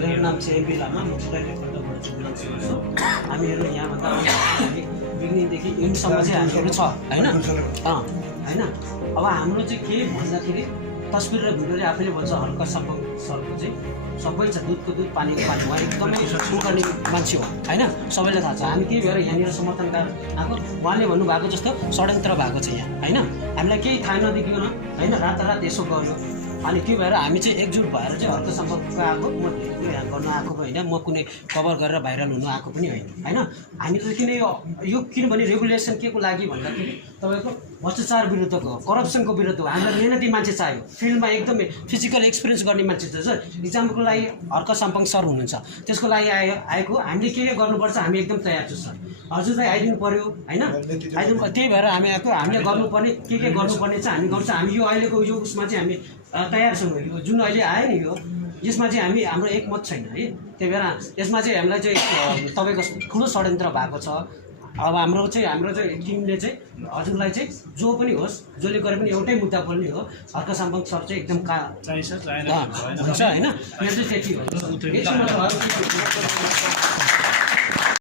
मेरो नाम चाहिँ एमपी लामा, म फुलैबाट छु। हामीहरू यहाँभन्दा हामी बिगिनिङदेखि इन्डसम्म चाहिँ हामीहरू छ होइन होइन। अब हाम्रो चाहिँ के भन्दाखेरि तस्बिर र भिडियोले आफैले भन्छ हल्का सम्भव सरको चाहिँ सबै छ, दुधको दुध पानीको पानी, उहाँ एकदमै सुनपर्ने मान्छे हो होइन, सबैलाई थाहा छ। हामी के भएर यहाँनिर समर्थनकार आएको, उहाँले भन्नुभएको जस्तो षड्यन्त्र भएको छ यहाँ होइन, हामीलाई केही थाहा नदेखिकन होइन, रातारात यसो गर्यो। अनि के भएर हामी चाहिँ एकजुट भएर चाहिँ हल्का सम्पर्क आएको, म यहाँ गर्न आएको होइन, म कुनै कभर गरेर भाइरल हुनु आएको पनि होइन होइन। हामी त किन यो किनभने रेगुलेसन के को लागि भन्दाखेरि तपाईँको भ्रष्टाचार विरुद्धको, करप्सनको विरुद्ध हामीलाई मेहनती मान्छे चाहियो, फिल्डमा एकदमै फिजिकल एक्सपिरियन्स गर्ने मान्छे छ सर। इक्जाम्पलको लागि हर्क साम्पाङ सर हुनुहुन्छ, त्यसको लागि आएको हामीले के गर्नुपर्छ हामी एकदम तयार छु सर, हजुर चाहिँ आइदिनु पऱ्यो होइन, आइदिनु। त्यही भएर हामी आएको, हामीले गर्नुपर्ने के गर्नुपर्ने चाहिँ हामी गर्छ। हामी यो अहिलेको यो उसमा चाहिँ हामी तयार छौँ, जुन अहिले आयो नि यो यसमा चाहिँ हामी हाम्रो एकमत छैन है। त्यही भएर यसमा चाहिँ हामीलाई चाहिँ तपाईँको ठुलो षड्यन्त्र भएको छ। अब हाम्रो चाहिँ टिमले चाहिँ हजुरलाई चाहिँ जो पनि होस्, जसले गरे पनि एउटै मुद्दा बोल्ने हो, हर्क साम्पाङ सर चाहिँ एकदम हुन्छ होइन। मेरो चाहिँ त्यति हो।